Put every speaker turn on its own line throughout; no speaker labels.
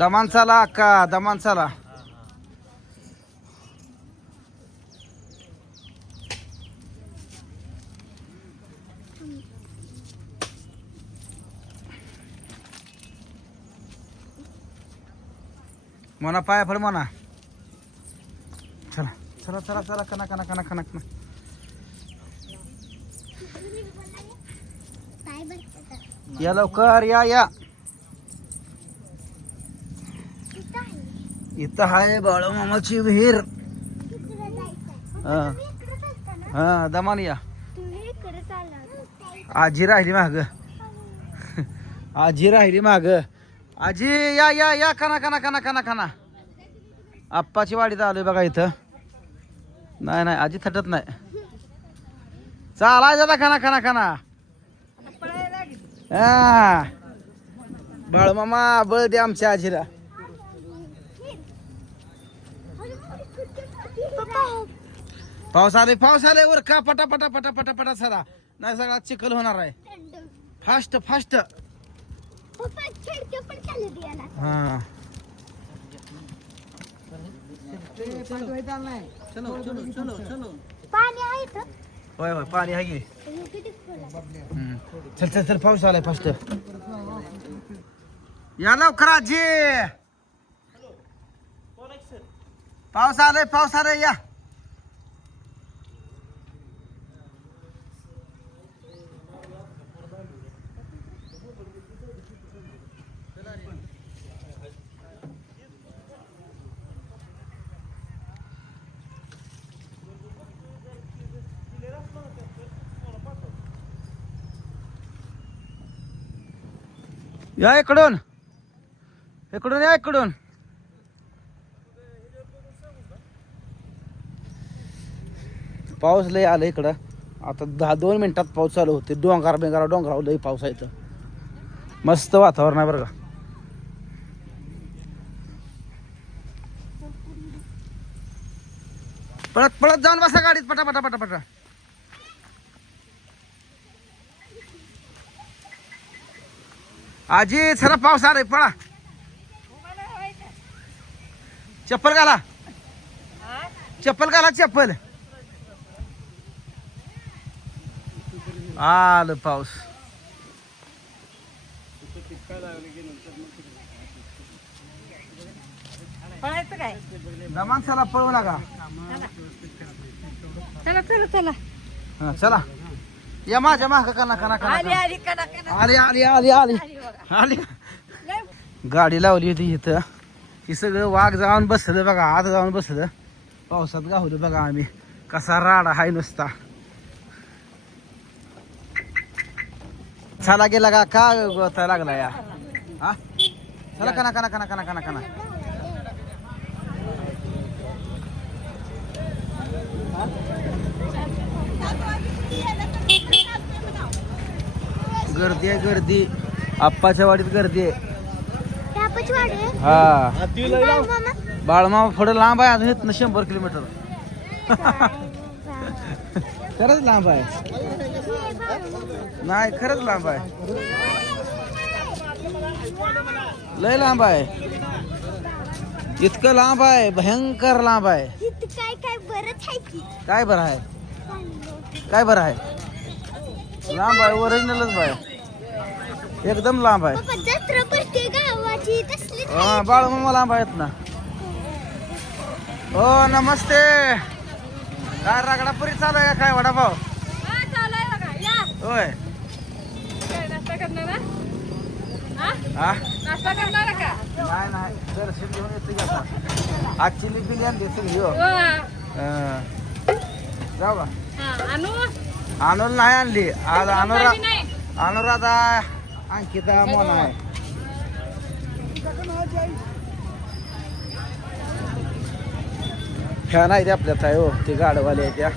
दमान चला अक्का दमान चला म्हणा पाया फळ म्हणा चला चला चला चला कना कना कना कना कना. या लवकर या या. इथं आहे बाळूमामाची विहीर. हा. हा दमान या. आजी राहिली माग. आजी राहिली माग. आजी या या या खाना खाना खाना खाना खाना. आप्पाची वाडीत आलोय बघा इथं. नाही नाही आजी थटत नाही. चालाय दादा खाना खाना खाना. हा. बाळूमामा बळ दे आमच्या आजीला. पाऊस आले पाऊस आले वर का पटा पटा पटा पटा पटा सरा. नाही सगळा चिखल होणार आहे. फास्ट फास्ट हा? होय होय पाणी आहे की? हम्म. चल चल चल पाऊस आलाय फास्ट या लवकर आजी पाऊस आलाय पाऊस आलाय या. या इकडून. इकडून या इकडून. पाऊस लय आलं इकडं. आता दहा दोन मिनिटात पाऊस चालू होते डोंगर बेंगारा डोंगरावर लय पाऊस आहे मस्त वातावरण आहे बरं का. पळत पळत जाऊन बसा गाडीत. पटा पटा पटा पटा आजी चला पाऊस आलाय पळा. चप्पल घाला. चप्पल घाला चप्पल. आलं पाऊस. दमान चला पळू नका.
चला चला चला.
हा, चला. या माझ्या माग कना कना
आली
कना
आली कना कना
आली आली आली आली.
आली
आली. गाडी लावली होती इथं. ही सगळं वाघ जाऊन बसलं बघा आत जाऊन बसलं. पावसात गावलं बघा आम्ही. कसा राडा हाय नुसता. चला गेला का? का गोता लागला या? हा? चला कना कना कना कना कना कना गर्दी आहे गर्दी. आप्पाच्या वाडीत गर्दी आहे? हा.
बाळ मामा?
बाळमामा? पुढे लांब आहे अजून इथनं शंभर किलोमीटर. खरंच लांब आहे. नाही खरंच लांब आहे. लय लांब आहे. इतकं लांब आहे भयंकर लांब आहे.
काय काय बरंच आहे की?
काय बरं आहे? काय बरं आहे? लांब आहे ओरिजिनलच आहे. एकदम लांब आहे.
पप्पा जत्रा भरते गावाची तसली
हा बाळमामा लांब आहेत ना. हो नमस्ते. काय रागडापुरी चालू आहे का? काय वडापाव?
हा चालाय बघा. या.
होय.
काय नाश्ता करणार हा? हा?
हा?
नाश्ता करणार का?
नाही नाही. दर्शन घेऊन येते का आणली सगळी हो. जाऊ का?
हा आणू?
अनुल नाही आणली. आज अनुरा अनुराधा अंकिता मोना आहे. ह्या नाही त्या आपल्यात आहे हो ते गाडवाले आहे त्या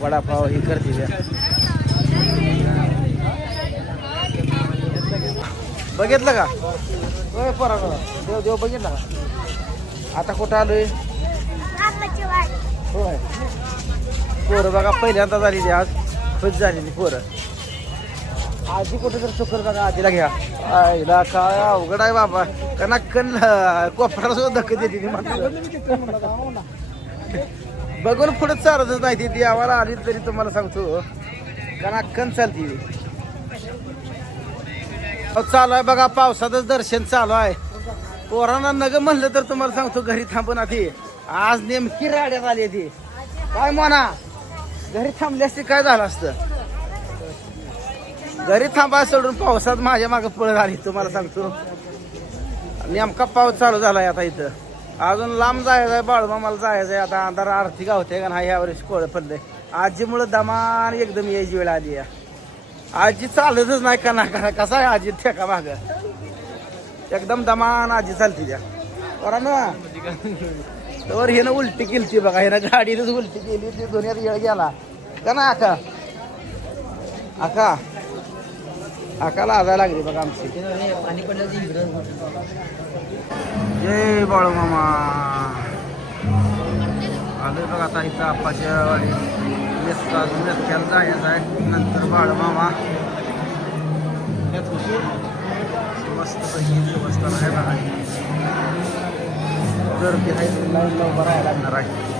वडापाव ही करते त्या बघितलं का? होय पोरा देव देव बघितलं का? आता कुठं आलोय? होय. पोरं बघा पहिल्यांदा झालेली आज. खुश झालेली पोरं. आजी कुठे तर चुकल जागा आजीला घ्या. आईला काय अवघड आहे बाबा. कना कन कोपराला सुद्धा धक्क देते बघून पुढे चालतच नाही ती. ती आम्हाला आली तरी तुम्हाला सांगतो. कना कन चालती. चालू आहे बघा पावसातच दर्शन चालू आहे. पोरांना नग म्हणलं तर तुम्हाला सांगतो घरी थांबून ती आज नेमकी राड्यात आली ती. काय म्हणा घरी थांबली असती काय झालं असतं? घरी थांबा सोडून पावसात माझ्या मागे पळ आली तुम्हाला सांगतो. नेमका पाऊस चालू झालाय आता इथं. अजून लांब जायचंय बाळूमामाला जायचंय आता अंधार आरती गावते का नाही यावेळेस कोळ पडले आजीमुळं दमान एकदम यायची वेळ आली आहे. आजी चालतच नाही का ना का कसा आहे आजी ठेका माग. एकदम दमान आजी चालती त्या. बरं ना? तर हिनं उलटी केली बघा हेनं गाडीनच उलटी केली ती दुनियात येळ गेला. का ना आका. आका. आकाला आजायला लागली बघा आमची. जय बाळूमामा आलोय बघा आता इथं आपाच्या वाडी मेसका मेसक्याला जायचं आहे. नंतर बाळूमामा मस्त पैकी व्यवस्था आहे बघा गर्दी आहे लाईनला उभं राहायला लागणार आहे.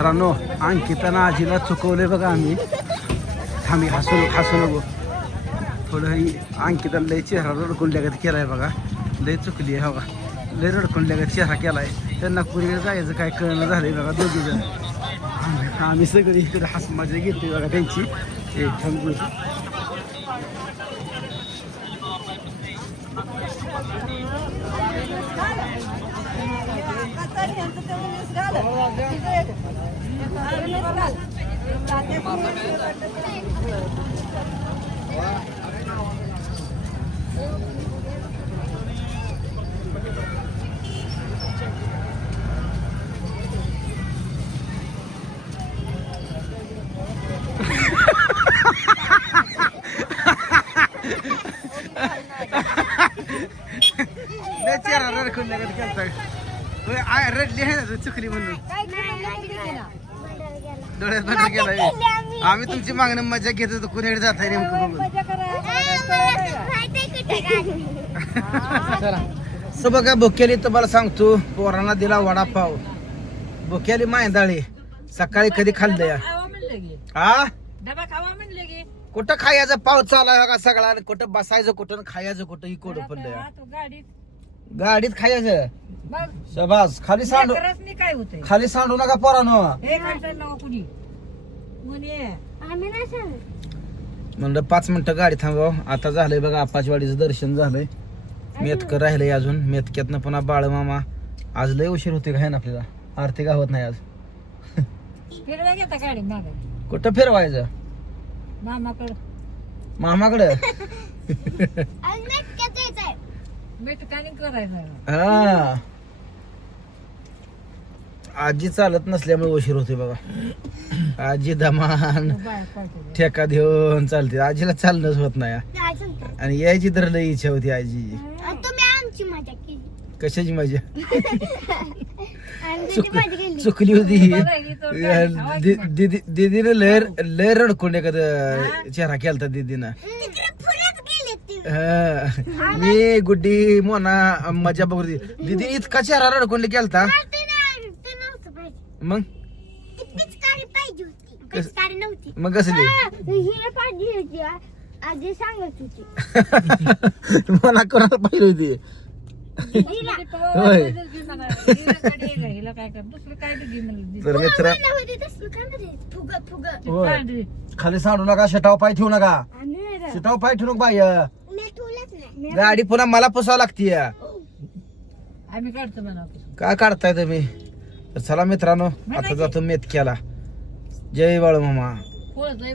मित्रांनो अंकितानं आजीला चुकवले बघा आम्ही. आम्ही हसू हसू नको. थोडं ही अंकितानं लय चेहरा रडकून ल्यागत केला केलाय बघा. लय चुकली आहे हो बघा लय रडकुंडल्यागत चेहरा केलाय. त्यांना कुणी जायचं काय कळणं झालंय बघा दोघी जण. आम्ही- सगळी इकडे हस मजा घेतोय बघा त्यांची. ते थांबू चेहरा रडकुंडल्यागत केलता होय, आय रडली आहे ना चुकली म्हणून? डोळ्यात आम्ही. तुमची मागणी मजा घेत होतो. कुणीकडे जात आहे नेमकं बघून. असं बघा भुकेली तुम्हाला सांगतो पोरांना दिला वडापाव. भुकेली मायंदाळी सकाळी कधी खाल्लं या? हा
डबा खावा म्हणले गे
कुठं खायचं? पाव चालू आहे बघा सगळा. आणि कुठं बसायचं कुठं खायचं कुठं ही कोडं पडलंय
तू गाडीत
खायचं. शबास खाली सांडू
काय होतंय?
खाली सांडू नका पोरानो.
हे काय नको कुणी? म्हणे
आम्ही नाही सांगत.
म्हणलं पाच मिनिटं गाडी थांबव. आता झालंय बघा आपाचवाडीचं दर्शन झालंय. मेतकर राहिलंय अजून. मेतक्यातनं पुन्हा बाळमामा. आज लय उशीर होते काय ना आपल्याला? आरती गावत नाही आज?
फिरवा घेता गाडी माग.
कुठं फिरवायचं?
मामाकडं.
मामाकडं.
करायचं.
हा. आजी चालत नसल्यामुळे उशीर होते बघा. आजी दमान ठेका देऊन चालते. आजीला चालणंच होत नाही. आणि यायची तर लई इच्छा होती आजी.
आणि तुम्ही आमची मजा केली.
कशाची मजा? चुकली होती ही. दीदीने लय लय रडकोंड एखाद चेहरा केलता दीदीनं
तिकडे पुण्यात गेले ते
हा. मी गुड्डी मोना मजा बघू दीदी इतका चेहरा रडकोंड केलता.
ते नाही- ते नव्हतं पाहिजे.
मग?
ती पिचकारी पाहिजे होती.
कस-
पिचकारी नव्हती.
मग कसली
हा, हिला पाहिजे होती आ- आधी सांगत होती.
मला कोणाला पाहिजे होती? होय.
बदल घे म्हणा. हिला गाडी आहे का? हिला काय कर दुसरं काय? बी घे म्हणलं.
तर मित्र
होती तसलं फुग फुग.
खाली सांडू नका शटाव पाय ठेवू नका.
आणि
शटाव पाय ठेवू नका बाय गाडी पुन्हा मला पुसावं लागतीय
आम्ही काढतो म्हणा
काय काढताय तुम्ही? तर चला मित्रांनो आता जातो मेतक्याला. जय बाळू मामा.
पोहोचलोय